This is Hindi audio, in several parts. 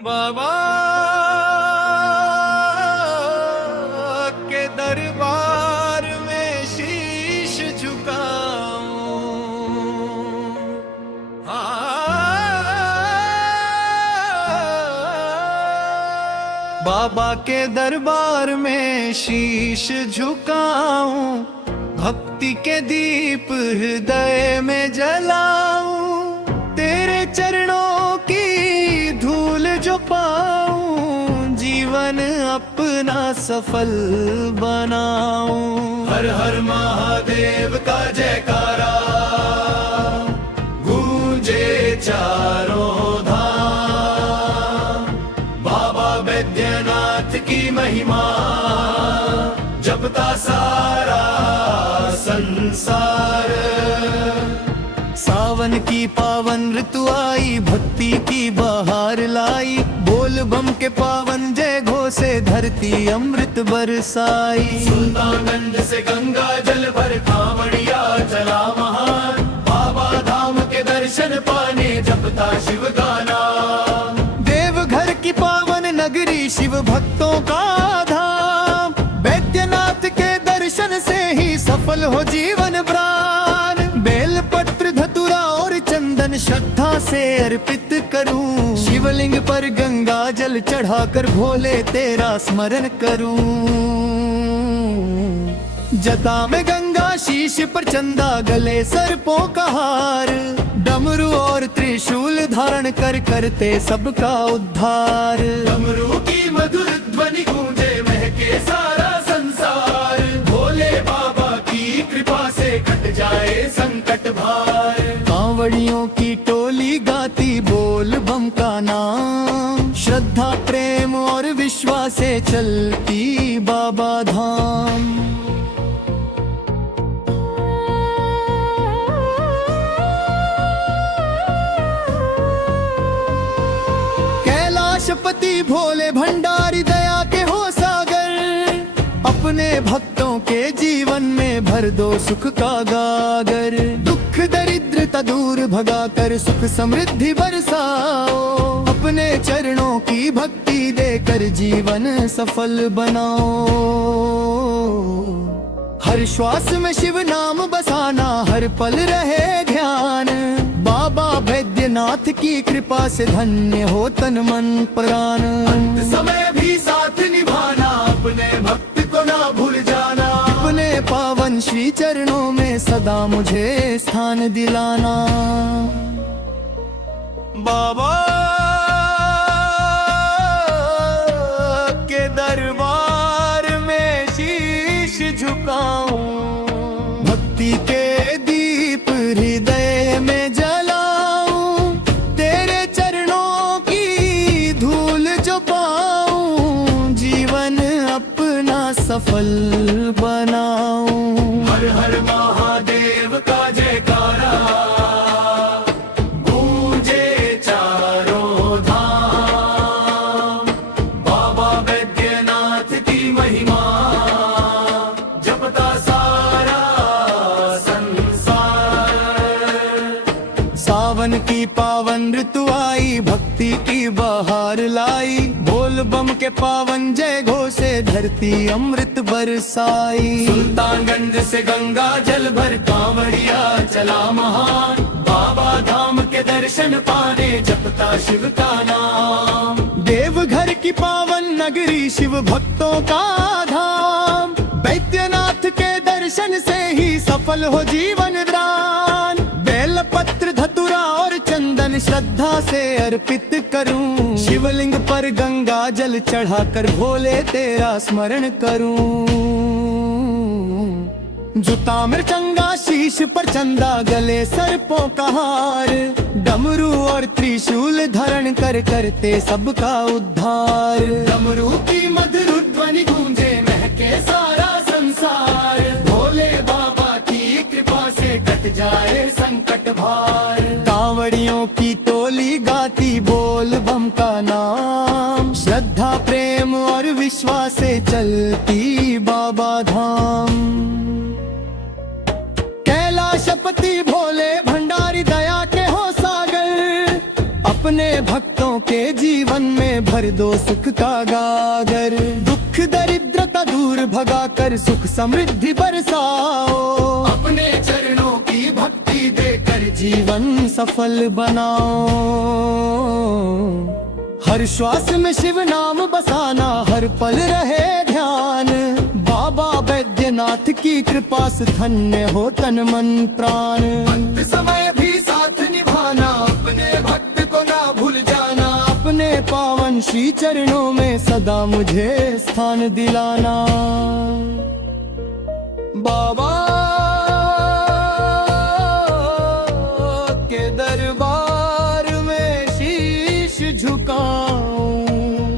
बाबा के दरबार में शीश झुकाऊं। बाबा के दरबार में शीश झुकाऊं, भक्ति के दीप हृदय में जलाऊं, तेरे चरणों की धूल जो पाऊं, जीवन अपना सफल बनाऊं। हर हर महादेव का जयकारा गूंजे चारों धाम, बाबा बैद्यनाथ की महिमा जपता सारा संसार। सावन की पावन ऋतु आई, भक्ति की बहार लाई, बोल बम के पावन जय घोषे धरती अमृत बरसाई। सुल्तानगंज से गंगा जल भर कांवड़िया चला महान, बाबा धाम के दर्शन पाने जपता शिव गाना। देवघर की पावन नगरी शिव भक्तों का धाम, बैद्यनाथ के दर्शन से ही सफल हो जीवन प्राण। बेल पत्र धतुरा और चंदन श्रद्धा से अर्पित करूं, शिवलिंग पर गंगा जल चढ़ाकर भोले तेरा स्मरण करूं। जटा में गंगा शीश पर चंदा, गले सर्पों का हार, डमरू और त्रिशूल धारण कर करते सबका उद्धार। डमरू की मधुर ध्वनि गूंजे महके सारा संसार, भोले बाबा की कृपा से कट जाए संकट भार। कांवड़ियों की टोली गाती बोल बम का नाम, श्रद्धा प्रेम और विश्वास से चलती बाबा धाम। कैलाशपति भोले भंडारी दया के हो सागर, अपने भक्तों के जीवन में भर दो सुख का गागर। दुख दरिद्रता दूर भगाकर सुख समृद्धि बरसाओ, अपने चरणों की भक्ति देकर जीवन सफल बनाओ। हर श्वास में शिव नाम बसाना, हर पल रहे ध्यान, बाबा बैद्यनाथ की कृपा से धन्य हो तन मन प्राण। अंत समय भी साथ निभाना, अपने भक्त को ना भूल जाना, अपने पावन श्री चरणों में सदा मुझे स्थान दिलाना। बाबा के दरबार में शीश झुकाऊं, भक्ति के दीप हृदय में जलाऊं, तेरे चरणों की धूल जो पाऊं, जीवन अपना सफल बनाऊं। हर हर महादेव का जयकारा गूंजे चारों धाम, बाबा बैद्यनाथ की महिमा जपता सारा संसार। सावन की पावन ऋतु आई, भक्ति की बहार लाई, बोल बम के पावन जय घोषे धरती अमृत बरसाई। सुल्तानगंज से गंगा जल भर कांवड़िया चला महान, बाबा धाम के दर्शन पाने जपता शिव का नाम। देवघर की पावन नगरी शिव भक्तों का धाम, बैद्यनाथ के दर्शन से ही सफल हो जीवन दान। बेल पत्र धतुरा और चंदन श्रद्धा से अर्पित करूं, शिवलिंग पर गंगा जल चढ़ाकर भोले तेरा स्मरण करूं। जुटा मृचंगा शीश पर चंदा, गले सर्पों का हार, डमरू और त्रिशूल धारण कर करते सबका उद्धार। डमरू की मधुर ध्वनि गूंजे महके सारा संसार, भोले बाबा की कृपा से कट जाए संकट भार। कांवड़ियों की टोली गाती बोल बम का नाम, श्रद्धा प्रेम और विश्वास से चलती बाबा धाम। कैलाशपति भोले भंडारी दया के हो सागर, अपने भक्तों के जीवन में भर दो सुख का गागर। दुख दरिद्रता दूर भगा कर सुख समृद्धि बरसाओ। अपने चरणों की भक्ति देकर जीवन सफल बनाओ। हर श्वास में शिव नाम बसाना, हर पल रहे ध्यान। बाबा बैद्यनाथ की कृपा से धन्य हो तन मन प्राण। अंत समय भी साथ निभाना, अपने भक्त को ना भूल जाना। अपने पावन श्री चरणों में सदा मुझे स्थान दिलाना। बाबा के दरबार में शीश झुकाऊं,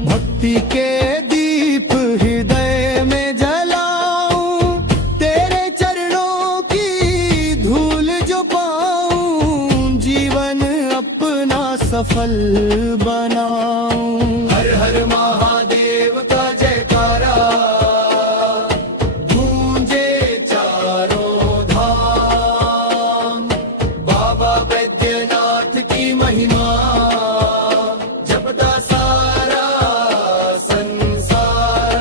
भक्ति के दीप हृदय में जलाऊं। तेरे चरणों की धूल जो पाऊं, जीवन अपना सफल बनाऊं। हर हर महादेव का जयकारा गूंजे चारों धाम। बाबा बैद्यनाथ की महिमा जपता सारा संसार।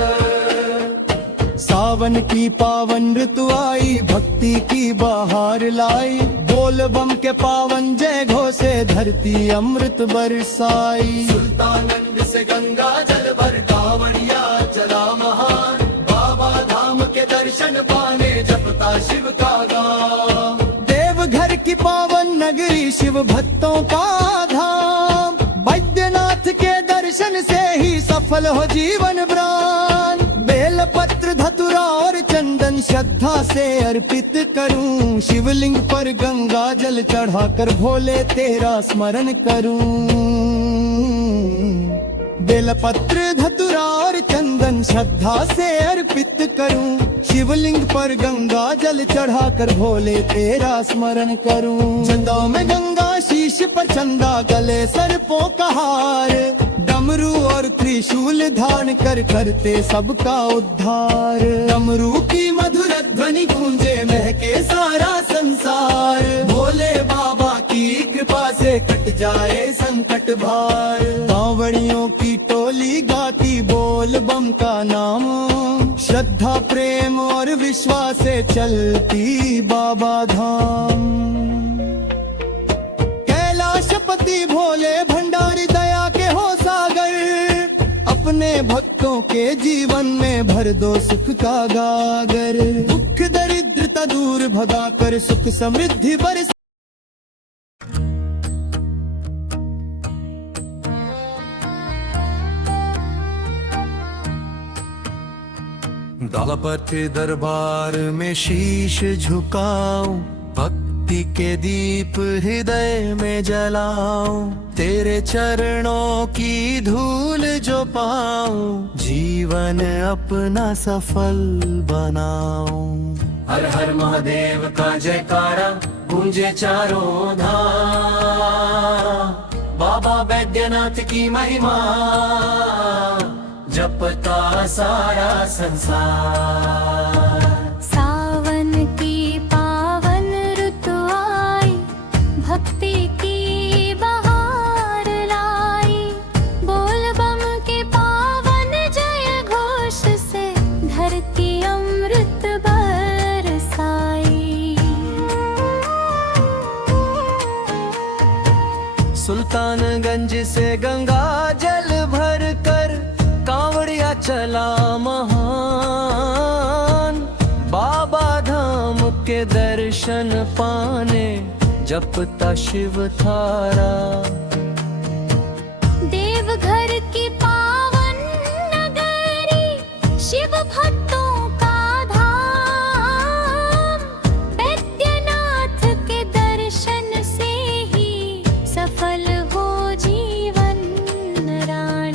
सावन की पावन ऋतु आई, भक्ति की बहार लाई। बोल बम के पावन जय घोषे धरती अमृत बरसाई। सुल्तानगंज से गंगा जल भर कांवड़िया चला महान। बाबा धाम के दर्शन पाने जपता शिव का गान। देवघर की पावन नगरी शिव भक्तों का धाम। बैद्यनाथ के दर्शन से ही सफल हो जीवन प्राण। बेल पत्र धतुरा और चंदन श्रद्धा से अर्पित करूं। शिवलिंग पर गंगा जल चढ़ाकर भोले तेरा स्मरण करूं। बेलपत्र धतुरा और चंदन श्रद्धा से अर्पित करूं। शिवलिंग पर गंगा जल चढ़ाकर भोले तेरा स्मरण करूं। चंदों में गंगा शीश पर चंदा, गले सर्पों का हार। डमरू और त्रिशूल धारण कर करते सबका उद्धार। डमरू की मधुर ध्वनि गूंजे महके सारा संसार। भोले बाबा की कृपा से कट जाए संकट भार। कांवड़ियों की टोली गाती बोल बम का नाम। श्रद्धा प्रेम और विश्वास से चलती बाबा धाम। कैलाशपति भोले भंडारी दया के हो सागर। अपने भक्तों के जीवन में भर दो सुख का गागर। दुख दरिद्रता दूर भगा कर सुख समृद्धि बरस। दालपति दरबार में शीश झुकाऊं, भक्ति के दीप हृदय में जलाऊं। तेरे चरणों की धूल जो पाऊं, जीवन अपना सफल बनाऊं। हर हर महादेव का जयकारा गूंजे चारों धाम। बाबा बैद्यनाथ की महिमा जपता सारा संसार। सावन की पावन ऋतु आई, भक्ति की बहार लाई। बोल बम के पावन जय घोष से धरती अमृत बरसाई। सुल्तानगंज से गंगा जल भर कर कांवड़िया चला महान। बाबा धाम के दर्शन पाने जपता शिव थारा। देवघर की पावन नगरी शिव भक्तों का धाम। बैद्यनाथ के दर्शन से ही सफल हो जीवन राण।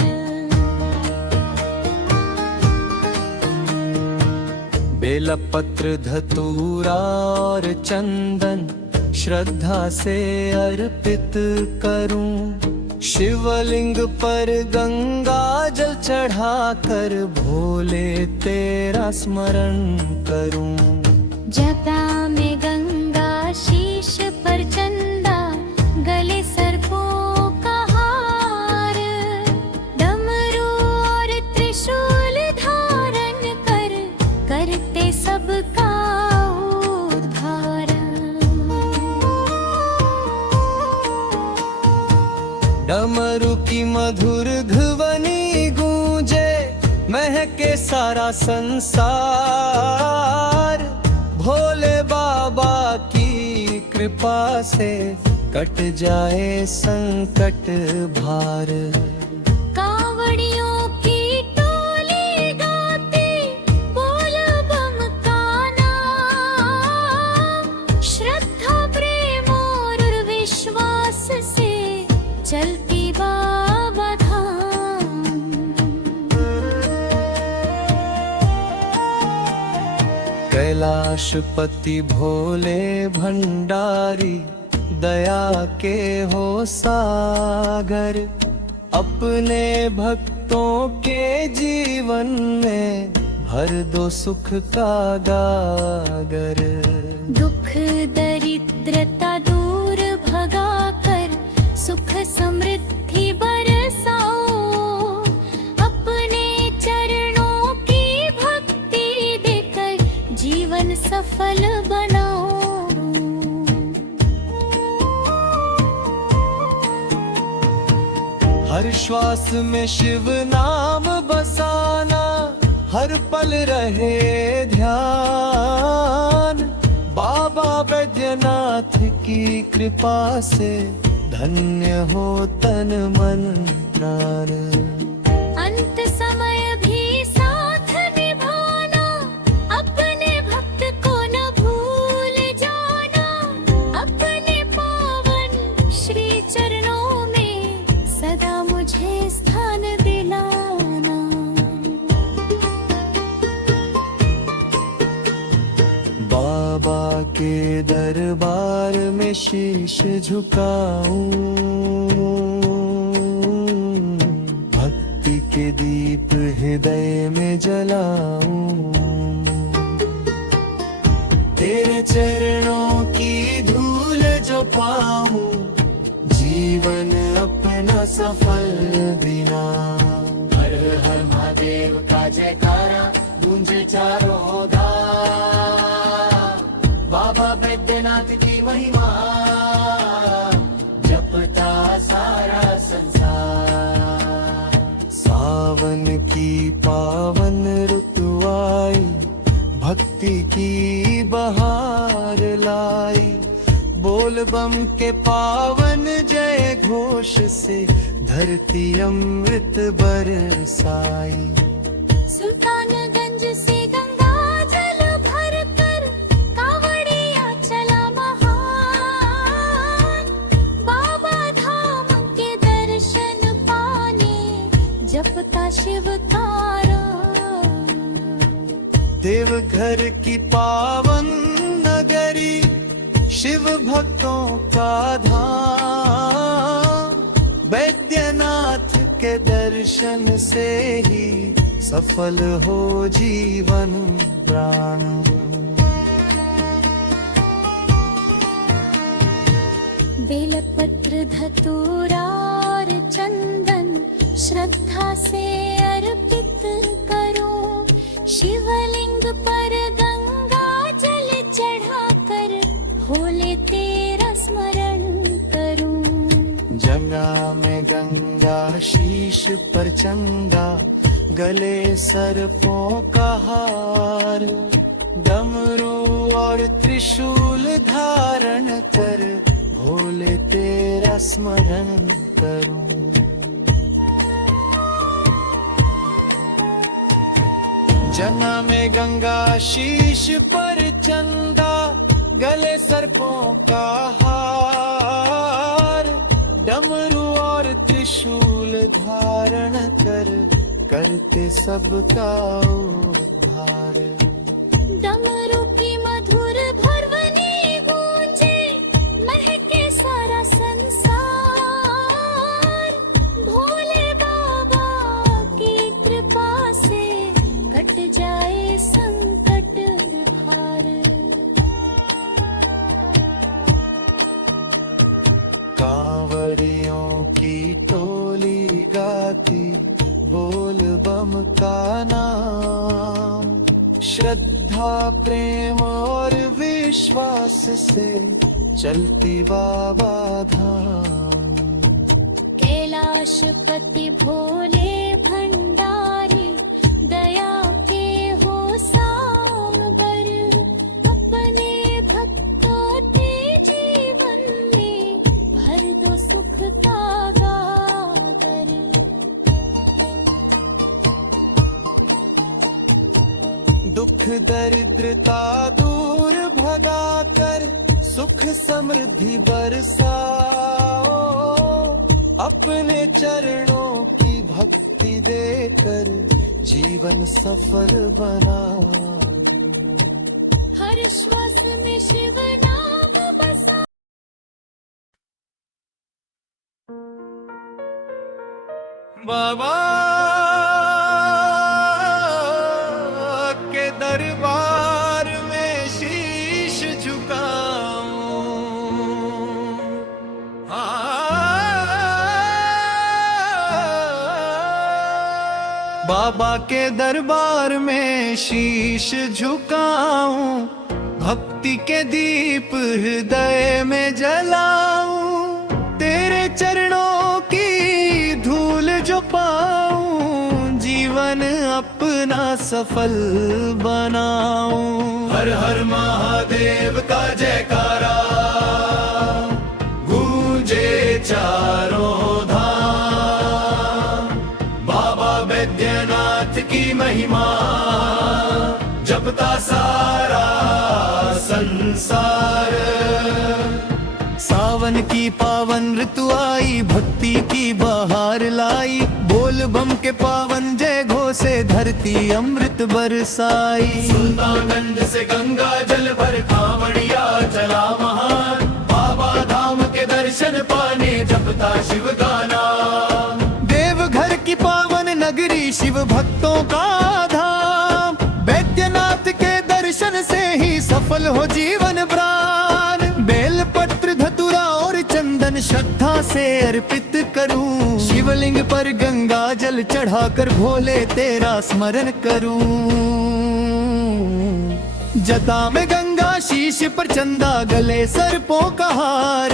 बेलपत्र धतूरा और चंदन श्रद्धा से अर्पित करूं। शिवलिंग पर गंगा जल चढ़ाकर भोले तेरा स्मरण करूं। जटा में गंगा शीश पर चंदा, गले सर्पों का हार। डमरू की मधुर ध्वनि गूंजे, महके सारा संसार। भोले बाबा की कृपा से कट जाए संकट भार। कांवड़ियों की टोली गाते बोल बम का नाम। श्रद्धा प्रेम और विश्वास से चलती बाबा धाम। कैलाशपति भोले भंडारी, दया के हो सागर। अपने भक्तों के जीवन में भर दो सुख का गागर। दुख दरिद्रता दूर भगा कर सुख समृद्धि बरसाओ। अपने चरणों की भक्ति देकर जीवन सफल बनाओ। हर श्वास में शिव नाम बसाना, हर पल रहे ध्यान। बाबा बैद्यनाथ की कृपा से धन्य हो तन मन प्राण। अंत समय भी साथ निभाना, अपने भक्त को न भूल जाना। अपने पावन श्री चरणों में सदा मुझे स्थान दिलाना। बाबा के दरबार में शीश झुकाऊं, भक्ति के दीप हृदय में जलाऊं। तेरे चरणों की धूल जो पाऊं, जीवन अपना सफल बिना। हर हर महादेव का जयकारा गूंजे चारों धाम। बाबा बैद्यनाथ की महिमा जपता सारा संसार। सावन की पावन ऋतु आई, भक्ति की बहार लाई। बोल बम के पावन जय घोष से धरती अमृत बरसाई। सुल्तानगंज से गंगा जल भर कर कांवड़िया चला महान। बाबा धाम के दर्शन पाने जपता शिव का राम। देवघर की पावन नगरी, शिव भक्तों का धाम। बैद्यनाथ के दर्शन से ही सफल हो जीवन प्राण। बेलपत्र धतूरा और चंदन श्रद्धा से अर्पित करो। शिवलिंग पर गंगा जल चढ़ाकर भोले तेरा स्मरण करूं। जंगा में गंगा शीश पर चंगा, गले सर्पों का हार। डमरू और त्रिशूल धारण कर भोले तेरा स्मरण करूं। जना में गंगा शीश पर चंदा, गले सर्पों का हार। डमरू और त्रिशूल धारण कर करते सबका उद्धार। डमरू की मधुर ध्वनि गूंजे, महके सारा संसार। भोले बाबा की कृपा से कट जाए संकट भार। कांवड़ियों की टोली गाती बोल बम का नाम। श्रद्धा प्रेम और विश्वास से चलती बाबा धाम। कैलाशपति भोले भंडारी दया के हो सागर, अपने भक्तों के जीवन में भर दो सुख का गागर। दुख दरिद्रता दूर भगाकर सुख समृद्धि बरसाओ, अपने चरणों की भक्ति देकर जीवन सफल बनाओ। हर श्वास में शिव नाम बसा। बाबा के दरबार में शीश झुकाऊं, बाबा के दरबार में शीश झुकाऊं, भक्ति के दीप हृदय में जलाऊं, तेरे चरणों की धूल जो पाऊं, जीवन अपना सफल बनाऊं। हर हर महादेव का जयकारा गूंजे चारों धाम, बाबा बैद्यनाथ की महिमा जपता सारा संसार। सावन की पावन ऋतु आई, भक्ति की बहार लाई, बोल बम के पावन जय घोषे धरती अमृत बरसाई। सुल्तानगंज से गंगा जल भर कांवड़िया चला महान, बाबा धाम के दर्शन पाने जपता शिव गाना। देवघर की पावन नगरी शिव भक्तों का धाम, बैद्यनाथ के दर्शन से ही सफल हो जीवन प्राण। बेल पत्र धतुरा और चंदन श्रद्धा से अर्पित करूं, शिवलिंग पर गंगा जल चढ़ाकर भोले तेरा स्मरण करूं। जटा में गंगा शीश पर चंदा गले सर्पों का हार,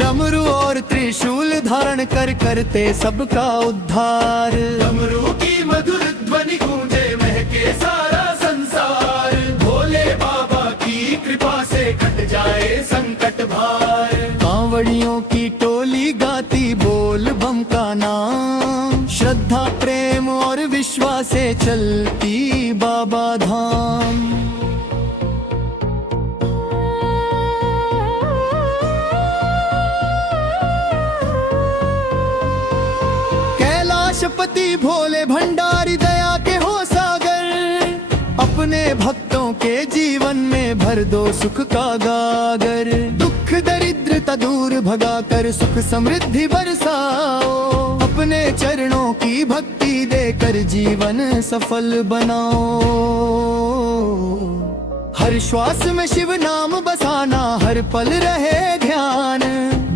डमरू और त्रिशूल धारण कर करते सबका उद्धार। डमरू की मधुर ध्वनि गूंजे महके सारा संसार, भोले बाबा की कृपा से कट जाए संकट भार। कांवड़ियों की टोली गाती बोल बम का नाम, श्रद्धा प्रेम और विश्वास से चलती बाबा धाम। कैलाशपति भोले भंडारी दया के हो सागर, अपने भक्तों के जीवन में भर दो सुख का गागर। दुख दरिद्रता दूर भगाकर सुख समृद्धि बरसाओ, अपने चरणों की भक्ति देकर जीवन सफल बनाओ। हर श्वास में शिव नाम बसाना, हर पल रहे ध्यान,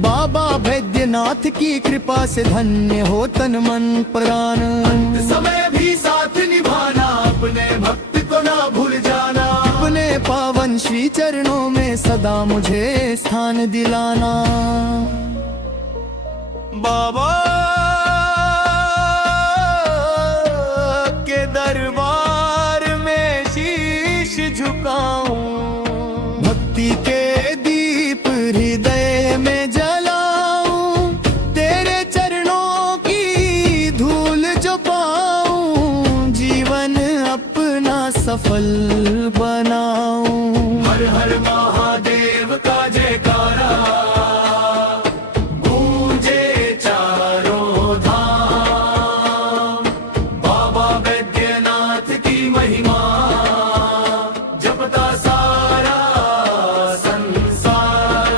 बाबा बैद्यनाथ की कृपा से धन्य हो तन मन प्राण। अंत समय भी साथ निभाना, अपने भक्त को ना भूल जाना, अपने पावन श्री चरणों में सदा मुझे स्थान दिलाना। बाबा के दरबार में शीश झुकाऊं, भक्ति के दीप हृदय में जलाऊं, तेरे चरणों की धूल जो पाऊं, जीवन अपना सफल बनाऊं। हर हर महादेव का जयकारा गूंजे चारों धाम, बाबा बैद्यनाथ की महिमा जपता सारा संसार।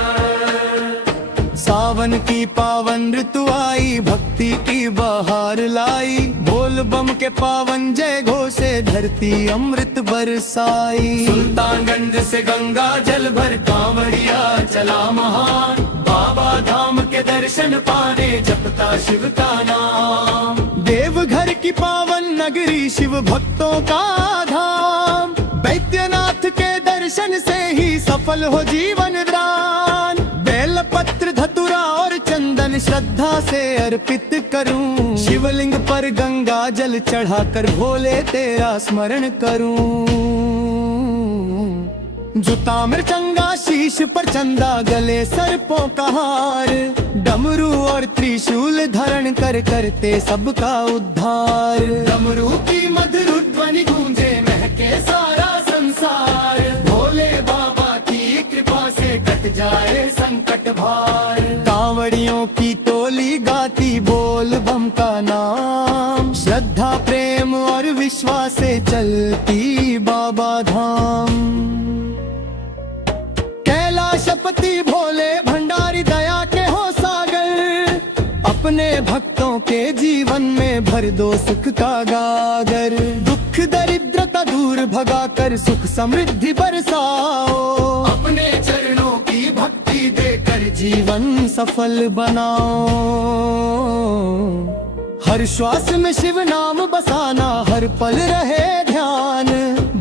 सावन की पावन ऋतु आई, भक्ति की बहार लाई, बोल बम के पावन जय घोषे धरती अमृत बरसाई। सुल्तानगंज से गंगा जल भर कांवड़िया चला महान, बाबा धाम के दर्शन पाने जपता शिव का नाम। देवघर की पावन नगरी शिव भक्तों का धाम, बैद्यनाथ के दर्शन से ही सफल हो जीवन दान। बेल पत्र धतुरा और चंदन फूल श्रद्धा से अर्पित करूं, शिवलिंग पर गंगा जल चढ़ाकर भोले तेरा स्मरण करूं। जुता मृचंगा शीश पर चंदा, गले सर्पों का हार, डमरू और त्रिशूल धारण कर करते सबका उद्धार। डमरू की मधुर ध्वनि गूंजे, महके सारा संसार, भोले बाबा की कृपा से कट जाए संकट भार। कांवड़ियों की टोली गाती बोल बम का नाम, श्रद्धा प्रेम और विश्वास से चलती बाबा धाम। कैलाशपति भोले भंडारी दया के हो सागर, अपने भक्तों के जीवन में भर दो सुख का गागर। दुख दरिद्रता दूर भगाकर सुख समृद्धि बरसाओ, अपने चरणों की भक्ति देकर जीवन सफल बनाओ। हर श्वास में शिव नाम बसाना, हर पल रहे ध्यान,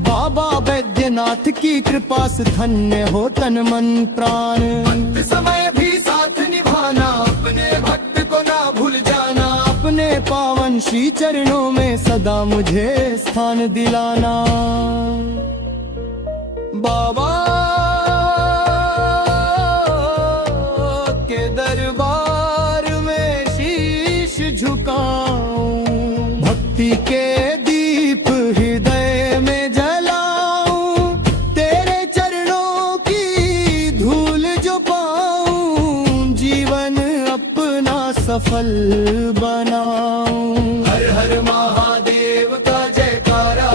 बाबा बैद्यनाथ की कृपा से धन्य हो तन मन प्राण। अंत समय भी साथ निभाना, अपने भक्त को ना भूल जाना, अपने पावन श्री चरणों में सदा मुझे स्थान दिलाना। बाबा के दरबार में शीश झुकाऊं, भक्ति के दीप हृदय में जलाऊं, तेरे चरणों की धूल जो पाऊं, जीवन अपना सफल बनाऊं। हर हर महादेव का जयकारा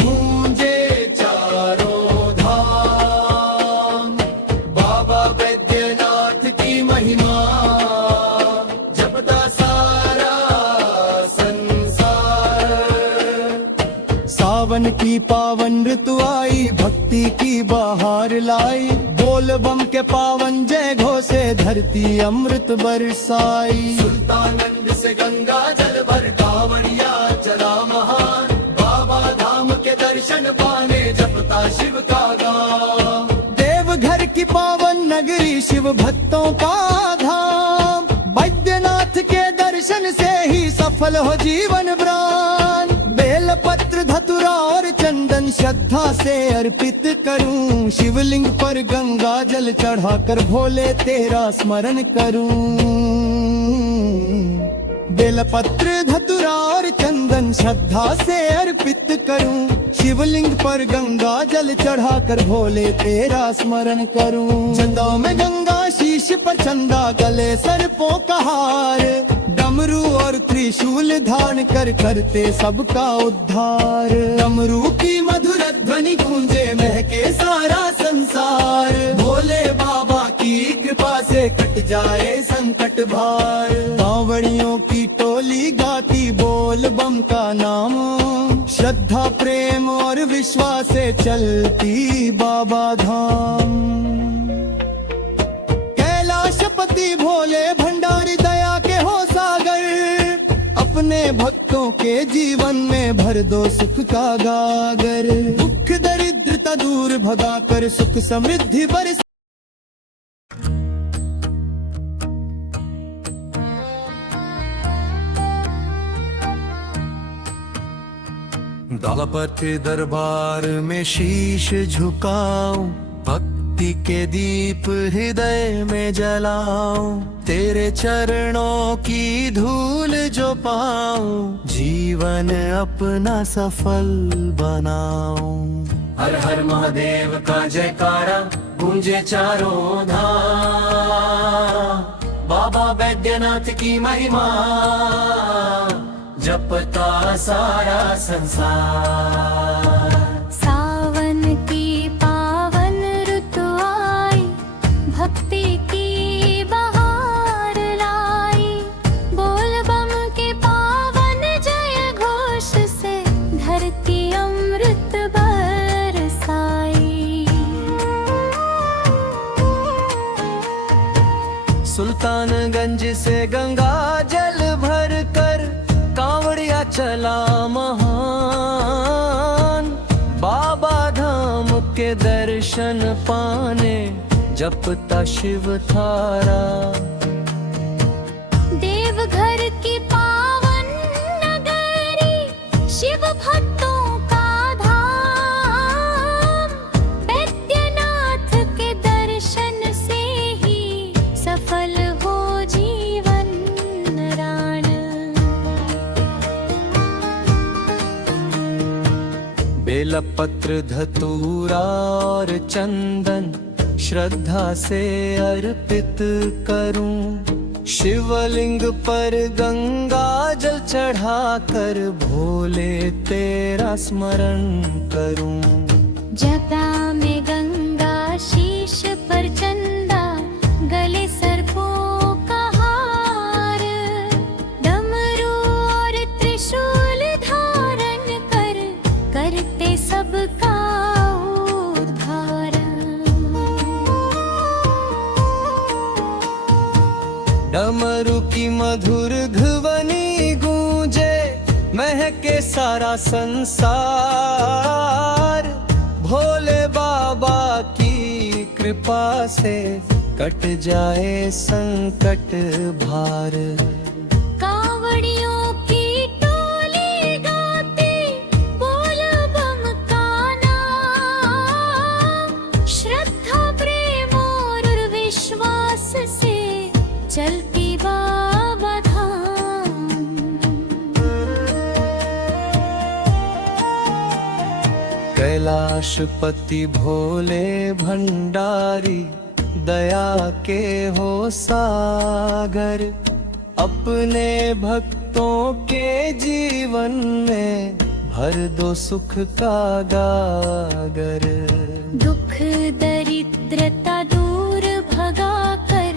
गूंजे चारों धाम, बाबा बैद्यनाथ की महिमा जपता सारा संसार। सावन की पावन ऋतु आई, भक्ति की बहार लाई, बोल बम के पावन जय घोषे धरती अमृत बरसाई। सुल्तानगंज से गंगा जल भर कांवड़िया चला महान, बाबा धाम के दर्शन पाने जपता शिव का गान। देवघर की पावन नगरी शिव भक्तों का धाम, बैद्यनाथ के दर्शन से ही सफल हो जीवन ब्रान। बेल पत्र धतुरा और चंदन श्रद्धा से अर्पित करूं, शिवलिंग पर गंगा जल चढ़ाकर भोले तेरा स्मरण करूं। बेलपत्र धतुरा और चंदन श्रद्धा से अर्पित करूं, शिवलिंग पर गंगा जल चढ़ाकर भोले तेरा स्मरण करूं। चंदों में गंगा शीश पर चंदा, गले सर्पों का हार, डमरू और त्रिशूल धारण कर करते सबका उद्धार। डमरू की मधुर ध्वनि गूंजे, महके सारा संसार, भोले बाबा की कृपा से कट जाए संकट भार। कांवड़ियों की टोली गाती बोल बम का नाम, श्रद्धा प्रेम और विश्वास से चलती बाबा धाम। कैलाशपति भोले भंडारी दया के हो सागर, अपने भक्तों के जीवन में भर दो सुख का गागर। दुख दरिद्रता दूर भगाकर सुख समृद्धि बरस। दालपति दरबार में शीश झुकाऊं, भक्ति के दीप हृदय में जलाऊं, तेरे चरणों की धूल जो पाऊं, जीवन अपना सफल बनाऊं। हर हर महादेव का जयकारा गूंजे चारों धाम, बाबा बैद्यनाथ की महिमा जपता सारा संसार। सावन की पावन ऋतु आई, भक्ति की बहार लाई, बोल बम के पावन जय घोष से धरती अमृत बरसाई। सुल्तानगंज से गंगा जल भर कर कांवड़िया चला महान, बाबा धाम के दर्शन पाने जपता शिव थारा। देवघर की पावन नगरी, शिव भक्तों का धाम, बैद्यनाथ के दर्शन से ही सफल हो जीवन राण। बेलपत्र धतूरा और चंदन श्रद्धा से अर्पित करूं, शिवलिंग पर गंगा जल चढ़ाकर भोले तेरा स्मरण करूं। जटा में गंगा शीश पर चंदा, गले सर्पों का हार, डमरू और त्रिशूल धारण कर करते सबका उद्धार। डमरू की मधुर ध्वनि गूंजे, महके सारा संसार। भोले बाबा की कृपा से कट जाए संकट भार। कांवड़ियों की टोली गाते बोल बम का नाम, श्रद्धा प्रेम और विश्वास से चलती बाबा धाम। कैलाशपति भोले भंडारी, दया के हो सागर। अपने भक्तों के जीवन में भर दो सुख का गागर। दुख दरिद्रता दूर भगा कर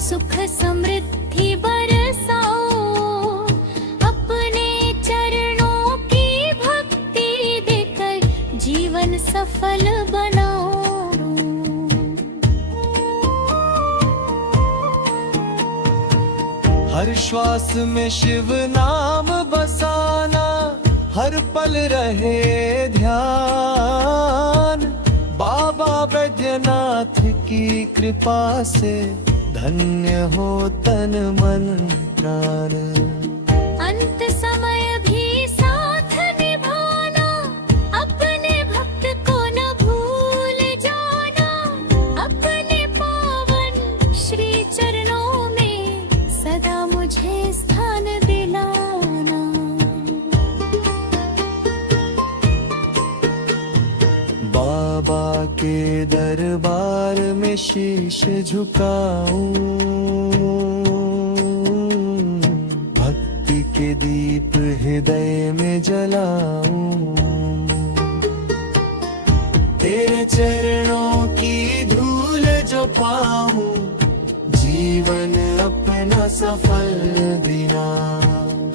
सुख समृद्धि बरसाओ, अपने चरणों की भक्ति देकर जीवन सफल बनाओ। हर श्वास में शिव नाम बसाना, हर पल रहे ध्यान। बाबा बैद्यनाथ की कृपा से धन्य हो तन मन प्राण। अंत समय भी साथ निभाना, अपने भक्त को न भूल जाना, अपने पावन श्री चरणों में सदा मुझे स्थान दिलाना। बाबा के दरबार में शीश झुकाऊं, भक्ति के दीप हृदय में जलाऊं। तेरे चरणों की धूल जो पाऊं, जीवन अपना सफल बिना।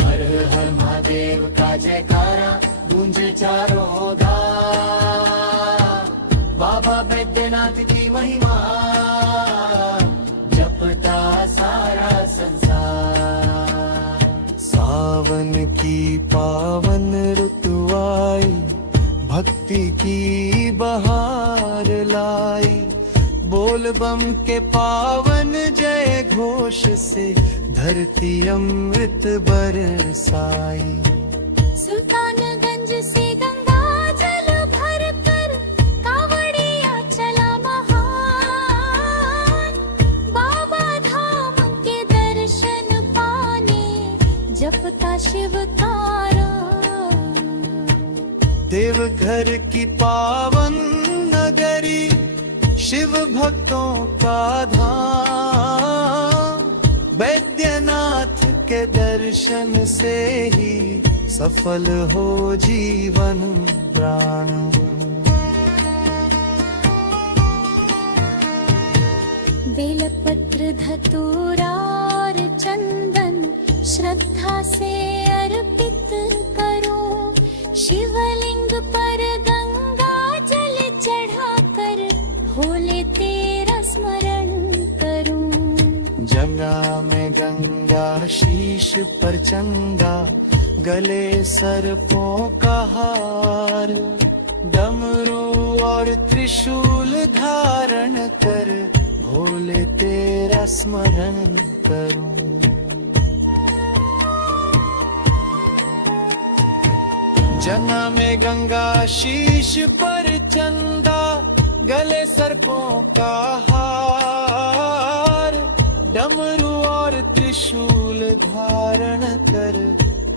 हर हर महादेव का जयकारा गूंजे चारों धाम। बाबा बैद्यनाथ की महिमा जपता सारा संसार। सावन की पावन ऋतु आई, भक्ति की बहार लाई। बोल बम के पावन जय घोष से धरती अमृत बरसाई। सुल्तानगंज से गंगा जल भर कर कांवड़िया चला महान, बाबा धाम के दर्शन पाने जपता शिव तारा। देवघर की पावन नगरी, शिव भक्तों का धाम। बैद्यनाथ के दर्शन से ही सफल हो जीवन प्राण। बेलपत्र धतूरा और चंदन श्रद्धा से अर्पित करो, शिवलिंग पर गंगा जल चढ़ाकर भोले तेरा स्मरण करूं। जंगा में गंगा शीश पर चंदा, गले सर्पों का हार। डमरू और त्रिशूल धारण कर भोले तेरा स्मरण करूं। जना में गंगा शीश पर चंदा, गले सर्पों का हार, डमरू और त्रिशूल धारण कर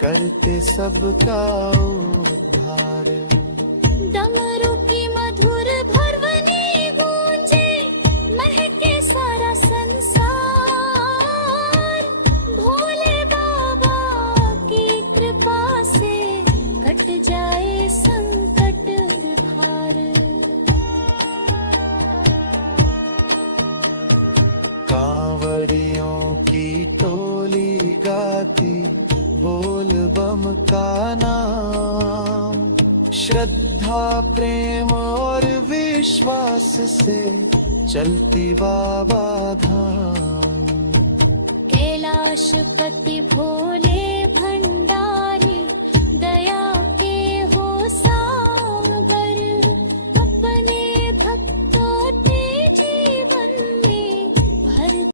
करते सबका उद्धार। डमरू की मधुर भरवनी गूंजे, महके सारा संसार। भोले बाबा की कृपा से कट जाए संकट भार। कांवड़ियों की टोली गाती बोल बम का नाम, श्रद्धा प्रेम और विश्वास से चलती बाबा धाम। कैलाशपति भोले भंडारी,